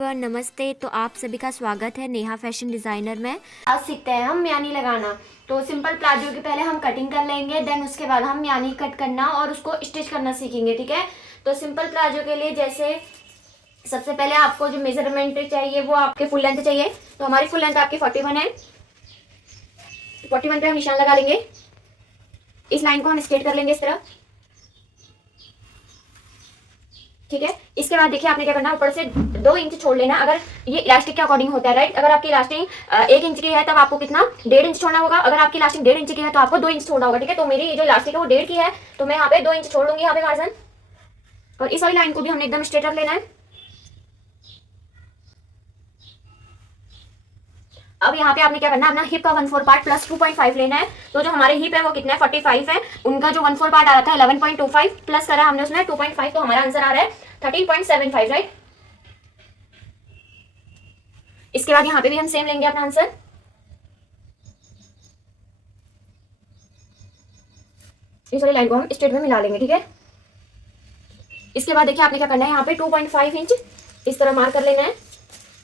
नमस्ते। तो आप सभी का स्वागत है नेहा फैशन डिज़ाइनर में। आज सीखते हैं हम म्यानी लगाना। तो सिंपल प्लाजो के पहले हम कटिंग कर लेंगे, देन उसके बाद हम म्यानी कट करना और उसको स्टिच करना सीखेंगे। ठीक है। तो सिंपल प्लाजो के लिए जैसे सबसे पहले आपको जो मेजरमेंट चाहिए वो आपके फुल लेंथ चाहिए। तो हमारी फुल लेंथ आपकी 41 है। 41 पे हम निशान लगा लेंगे। इस लाइन को हम स्ट्रेट कर लेंगे इस तरह। ठीक है। इसके बाद देखिए आपने क्या करना है, ऊपर से 2 इंच छोड़ लेना। अगर ये इलास्टिक के अकॉर्डिंग होता है, राइट। अगर आपकी इलास्टिक 1 इंच की है तब आपको कितना 1.5 इंच छोड़ना होगा। अगर आपकी इलास्टिक 1.5 इंच की है तो आपको 2 इंच छोड़ना होगा। ठीक है। तो मेरी ये जो इलास्टिक है वो 1.5 की है, तो मैं यहाँ पे 2 इंच छोड़ लूंगी यहाँ पे मार्जिन। और इस वाली लाइन को भी हमने एकदम स्ट्रेट रख लेना है। अब यहाँ पे आपने क्या करना है, अपना हिप का 1/4 पार्ट प्लस 2.5 लेना है। तो जो हमारे हिप है वो कितना है 45 है। उनका जो 1/4 पार्ट आ रहा था 11.25 प्लस करा हमने उसमें 2.5, तो हमारा आंसर आ रहा है 13.75, राइट। इसके बाद यहाँ पे भी हम सेम लेंगे अपना आंसर। इस वाली लाइन को हम स्ट्रेट में मिला लेंगे। ठीक है। इसके बाद देखिए आपने क्या करना है, यहाँ पे 2.5 इंच इस तरह मार्क कर लेना है।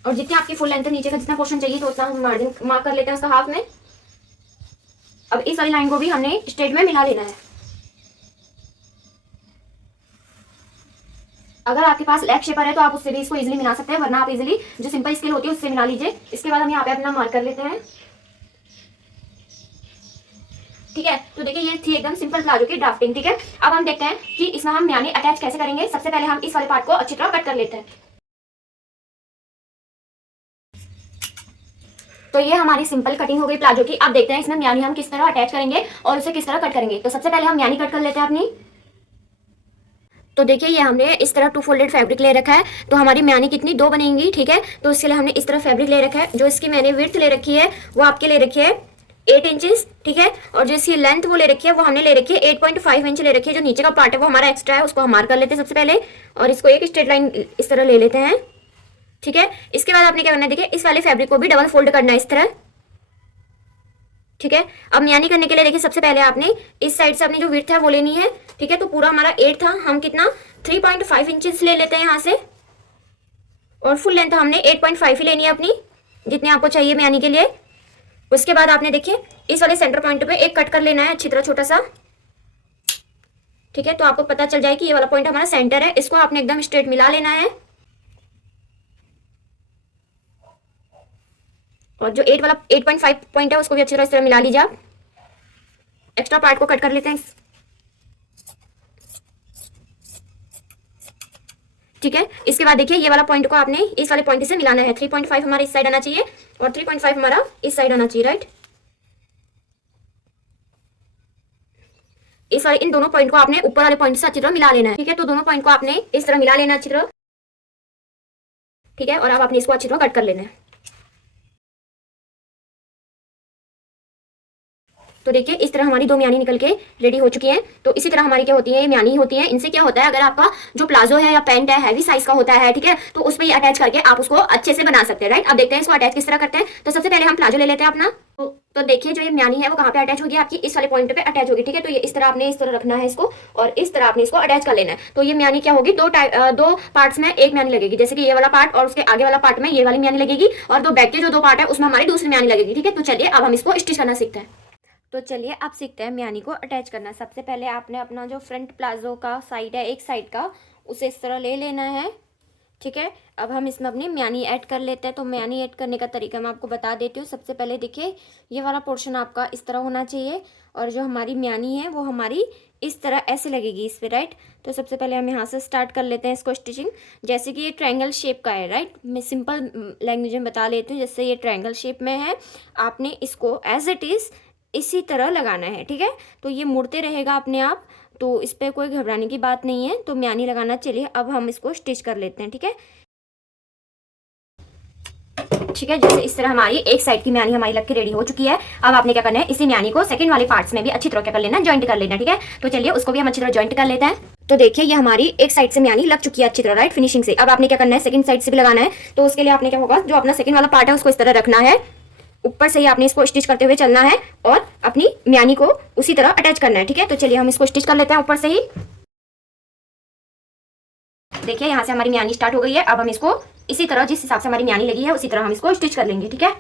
और जितनी आपकी फुल लेंथ है, नीचे का जितना पोर्शन चाहिए तो उतना हम मार्जिन मार्क कर लेते हैं उसका हाफ में। अब इस वाली लाइन को भी हमने स्ट्रेट में मिला लेना है। अगर आपके पास लेग शेपर है तो आप उससे भी इसको इजीली मिला सकते हैं, वरना आप इजीली जो सिंपल स्केल होती है उससे मिला लीजिए। इसके बाद हम यहाँ पे अपना मार्क कर लेते हैं। ठीक है। तो देखिए ये थी एकदम सिंपल प्लाजो की ड्राफ्टिंग। ठीक है। अब हम देखते हैं कि इसमें हम म्यानी अटैच कैसे करेंगे। सबसे पहले हम इस वाले पार्ट को अच्छी तरह कट कर लेते हैं। तो ये हमारी सिंपल कटिंग हो गई प्लाजो की। अब देखते हैं इसमें म्यानी हम किस तरह अटैच करेंगे और उसे किस तरह कट करेंगे। तो सबसे पहले हम म्यानी कट कर लेते हैं अपनी। तो देखिए ये हमने इस तरह 2 फोल्डेड फैब्रिक ले रखा है। तो हमारी म्यानी कितनी 2 बनेंगी। ठीक है। तो इसके लिए हमने इस तरह फैब्रिक ले रखा है। जो इसकी मैंने विड्थ ले रखी है वो आपके ले रखी है 8 इंचेस। ठीक है। और जो इसकी लेंथ वो ले रखी है वो हमने ले रखी है 8.5 इंच ले रखी है। जो नीचे का पार्ट है वो हमारा एक्स्ट्रा है, उसको हम मार्क कर लेते हैं सबसे पहले। और इसको एक स्ट्रेट लाइन इस तरह ले लेते हैं। ठीक है। इसके बाद आपने क्या करना है, देखिए इस वाले फैब्रिक को भी डबल फोल्ड करना है इस तरह। ठीक है। अब म्यानी करने के लिए देखिए सबसे पहले आपने इस साइड से अपनी जो विड्थ है वो लेनी है। ठीक है। तो पूरा हमारा 8 था, हम कितना 3.5 इंचेस ले लेते हैं यहाँ से। और फुल लेंथ हमने 8.5 ही लेनी है अपनी, जितनी आपको चाहिए म्यानी के लिए। उसके बाद आपने देखिए इस वाले सेंटर पॉइंट पे एक कट कर लेना है अच्छी तरह, छोटा सा। ठीक है। तो आपको पता चल जाए कि ये वाला पॉइंट हमारा सेंटर है। इसको आपने एकदम स्ट्रेट मिला लेना है। और जो 8.5 पॉइंट है उसको भी अच्छी तरह इस तरह मिला लीजिए आप। एक्स्ट्रा पार्ट को कट कर लेते हैं। ठीक है। इसके बाद देखिए ये वाला पॉइंट को आपने इस वाले पॉइंट से मिलाना है। 3.5 हमारा इस साइड आना चाहिए और 3.5 हमारा इस साइड आना चाहिए, राइट। इस वाले इन दोनों पॉइंट को आपने ऊपर वाले पॉइंट से अच्छी तरह मिला लेना है। ठीक है। तो दोनों पॉइंट को आपने इस तरह मिला लेना है अच्छी तरह। ठीक है। और अब आपने इसको अच्छी तरह कट कर लेना है। तो देखिए इस तरह हमारी 2 म्यानी निकल के रेडी हो चुकी हैं। तो इसी तरह हमारी क्या होती है, ये म्यानी होती है। इनसे क्या होता है, अगर आपका जो प्लाजो है या पैंट है हैवी साइज का होता है, ठीक है, तो उस पर ये अटैच करके आप उसको अच्छे से बना सकते हैं, राइट। अब देखते हैं इसको अटैच किस तरह करते हैं। तो सबसे पहले हम प्लाजो ले लेते हैं अपना। तो देखिए जो ये म्यानी है वो कहाँ पे अटैच होगी, आपकी इस वाले पॉइंट पे अटैच होगी। ठीक है। तो ये इस तरह आपने इस तरह रखना है इसको, और इस तरह आपने इसको अटैच कर लेना है। तो ये म्यानी क्या होगी, दो पार्ट्स में एक म्यानी लगेगी। जैसे कि ये वाला पार्ट और उसके आगे वाला पार्ट में ये वाली म्यानी लगेगी, और दो बैक के जो 2 पार्ट है उसमें हमारी दूसरी म्यानी लगेगी। ठीक है। तो चलिए अब हम इसको स्टिच करना सीखते हैं। तो चलिए अब सीखते हैं म्यानी को अटैच करना। सबसे पहले आपने अपना जो फ्रंट प्लाजो का साइड है, एक साइड का, उसे इस तरह ले लेना है। ठीक है। अब हम इसमें अपनी म्यानी ऐड कर लेते हैं। तो म्यानी ऐड करने का तरीका मैं आपको बता देती हूँ। सबसे पहले देखिए ये वाला पोर्शन आपका इस तरह होना चाहिए, और जो हमारी म्यानी है वो हमारी इस तरह ऐसे लगेगी इस पर, राइट। तो सबसे पहले हम यहाँ से स्टार्ट कर लेते हैं इसको स्टिचिंग। जैसे कि ये ट्रायंगल शेप का है, राइट। मैं सिंपल लैंग्वेज में बता लेती हूँ। जैसे ये ट्रायंगल शेप में है, आपने इसको एज इट इज़ इसी तरह लगाना है। ठीक है। तो ये मुड़ते रहेगा अपने आप, तो इस पर कोई घबराने की बात नहीं है। तो म्यानी लगाना, चलिए अब हम इसको स्टिच कर लेते हैं। ठीक है। ठीक है। जैसे इस तरह हमारी एक साइड की म्यानी हमारी लग के रेडी हो चुकी है। अब आपने क्या करना है, इसी म्यानी को सेकंड वाले पार्ट्स में भी अच्छी तरह क्या कर लेना, ज्वाइंट कर लेना। ठीक है। तो चलिए उसको भी हम अच्छी तरह ज्वाइंट कर लेते हैं। तो देखिए ये हमारी एक साइड से म्यानी लग चुकी है अच्छी तरह, राइट, फिनिशिंग से। अब आपने क्या करना है, सेकंड साइड से भी लगाना है। तो उसके लिए आपने क्या होगा, जो अपना सेकंड वाला पार्ट है उसको इस तरह रखना है। ऊपर से ही आपने इसको स्टिच करते हुए चलना है और अपनी म्यानी को उसी तरह अटैच करना है। ठीक है। तो चलिए हम इसको स्टिच कर लेते हैं ऊपर से ही। देखिए यहाँ से हमारी म्यानी स्टार्ट हो गई है। अब हम इसको इसी तरह जिस हिसाब से हमारी म्यानी लगी है उसी तरह हम इसको स्टिच कर लेंगे, ठीक है।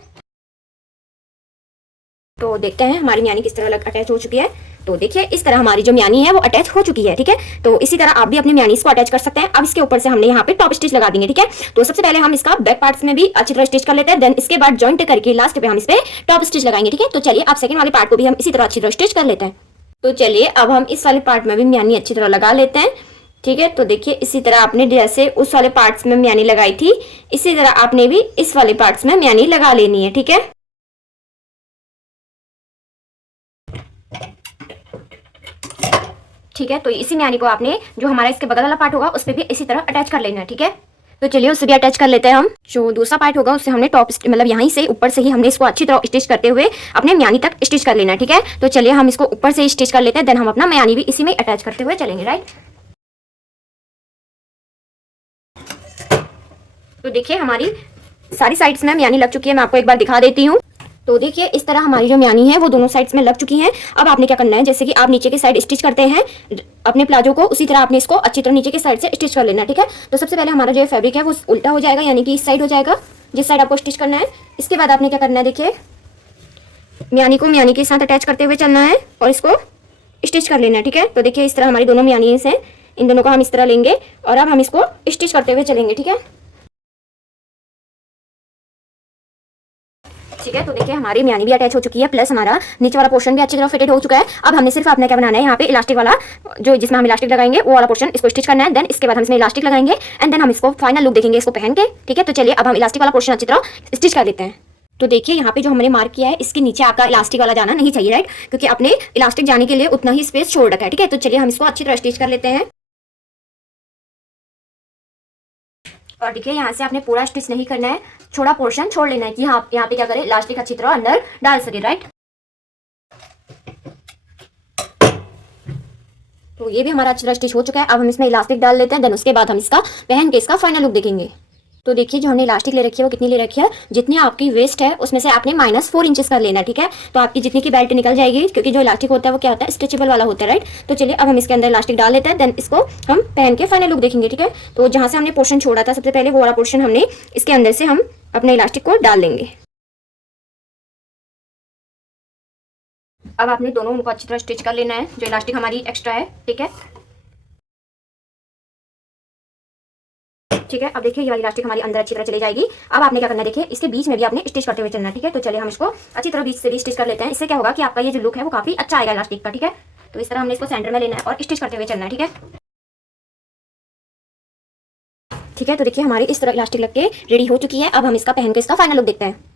तो देखते हैं हमारी म्यानी किस तरह अटैच हो चुकी है। तो देखिए इस तरह हमारी जो म्यानी है वो अटैच हो चुकी है, ठीक है। तो इसी तरह आप भी अपनी म्यानी को अटैच कर सकते हैं। अब इसके ऊपर से हमने यहाँ पे टॉप स्टिच लगा देंगे, ठीक है। तो सबसे पहले हम इसका बैक पार्ट्स में भी अच्छी तरह स्टिच कर लेते हैं, देन इसके बाद जॉइंट करके लास्ट पे हम इस पे टॉप स्टिच लगाएंगे, ठीक है। तो चलिए आप सेकंड वाले पार्ट को भी हम इसी तरह अच्छी तरह स्टिच कर लेते हैं। तो चलिए अब हम इस वाले पार्ट में भी म्यानी अच्छी तरह लगा लेते हैं, ठीक है। तो देखिए इसी तरह आपने जैसे उस वाले पार्ट्स में म्यानी लगाई थी इसी तरह आपने भी इस वाले पार्ट्स में म्यानी लगा लेनी है, ठीक है। ठीक है, तो इसी म्यानी को आपने जो हमारा इसके बगल वाला पार्ट होगा उस पर भी इसी तरह अटैच कर लेना है, ठीक है। तो चलिए उससे भी अटैच कर लेते हैं हम। जो दूसरा पार्ट होगा उससे हमने टॉप मतलब यहीं से ऊपर से ही हमने इसको अच्छी तरह स्टिच करते हुए अपने म्यानी तक स्टिच कर लेना है, ठीक है। तो चलिए हम इसको ऊपर से स्टिच कर लेते हैं, देन हम अपना म्यानी भी इसी में अटैच करते हुए चलेंगे, राइट। तो देखिए हमारी सारी साइड्स में म्यानी लग चुकी है। मैं आपको एक बार दिखा देती हूँ। तो देखिए इस तरह हमारी जो म्यानी है वो दोनों साइड्स में लग चुकी हैं। अब आपने क्या करना है, जैसे कि आप नीचे की साइड स्टिच करते हैं अपने प्लाजो को, उसी तरह आपने इसको अच्छी तरह नीचे की साइड से स्टिच कर लेना है, ठीक है। तो सबसे पहले हमारा जो फैब्रिक है वो उल्टा हो जाएगा, यानी कि इस साइड हो जाएगा जिस साइड आपको स्टिच करना है। इसके बाद आपने क्या करना है, देखिए म्यानी को म्यानी के साथ अटैच करते हुए चलना है और इसको स्टिच कर लेना है, ठीक है। तो देखिए इस तरह हमारी दोनों म्यानी हैं, इन दोनों को हम इस तरह लेंगे और अब हम इसको स्टिच करते हुए चलेंगे, ठीक है। ठीक है, तो देखिए हमारी म्यानी भी अटैच हो चुकी है, प्लस हमारा नीचे वाला पोर्शन भी अच्छी तरह फिटेड हो चुका है। अब हमने सिर्फ अपने क्या बनाना है, यहाँ पे इलास्टिक वाला जो जिसमें हम इलास्टिक लगाएंगे वो वाला पोर्शन इसको स्टिच करना है। देन इसके बाद हम इसमें इलास्टिक लगाएंगे एंड देन हम इसको फाइनल लुक देखेंगे इसको पहन के, ठीक है। तो चलिए अब हम इलास्टिक वाला पोर्शन अच्छी तरह स्टिच कर लेते हैं। तो देखिए यहाँ पे जो हमने मार्क किया है इसके नीचे आपका इलास्टिक वाला जाना नहीं चाहिए, राइट, क्योंकि आपने इलास्टिक जाने के लिए उतना ही स्पेस छोड़ रखा है, ठीक है। तो चलिए हम इसको अच्छी तरह स्टिच कर लेते हैं। और देखिए यहाँ से आपने पूरा स्टिच नहीं करना है, छोटा पोर्शन छोड़ लेना है कि हाँ यहाँ पे क्या करें इलास्टिक अच्छी तरह अंदर डाल सके, राइट। तो ये भी हमारा अच्छी तरह स्टिच हो चुका है। अब हम इसमें इलास्टिक डाल लेते हैं, देन उसके बाद हम इसका पहन के इसका फाइनल लुक देखेंगे। तो देखिए जो हमने इलास्टिक ले रखी है वो कितनी ले रखी है, जितनी आपकी वेस्ट है उसमें से आपने -4 इंचेस कर लेना है, ठीक है। तो आपकी जितनी की बेल्ट निकल जाएगी, क्योंकि जो इलास्टिक होता है वो क्या होता है स्ट्रेचेबल वाला होता है, राइट। तो चलिए अब हम इसके अंदर इलास्टिक डाल लेते हैं, देन इसको हम पहन के फाइनल लुक देखेंगे, ठीक है। तो जहाँ से हमने पोर्शन छोड़ा था सबसे पहले वो वाला पोर्शन हमने इसके अंदर से हम अपने इलास्टिक को डाल लेंगे। अब आपने दोनों उनको अच्छी तरह स्टिच कर लेना है, जो इलास्टिक हमारी एक्स्ट्रा है, ठीक है। ठीक है, अब देखिए ये वाली इलास्टिक हमारी अंदर अच्छी तरह चली जाएगी। अब आपने क्या करना है, देखिए इसके बीच में भी आपने स्टिच करते हुए चलना है, ठीक है। तो चलिए हम इसको अच्छी तरह बीच से भी स्टिच कर लेते हैं। इससे क्या होगा कि आपका ये जो लुक है वो काफी अच्छा आएगा इलास्टिक का, ठीक है। तो इस तरह हमने इसको सेंटर में लेना है और स्टिच करते हुए चलना है, ठीक है। ठीक है, तो देखिए हमारी इस तरह इलास्टिक लग के रेडी हो चुकी है। अब हम इसका पहन के इसका फाइनल लुक देखते हैं।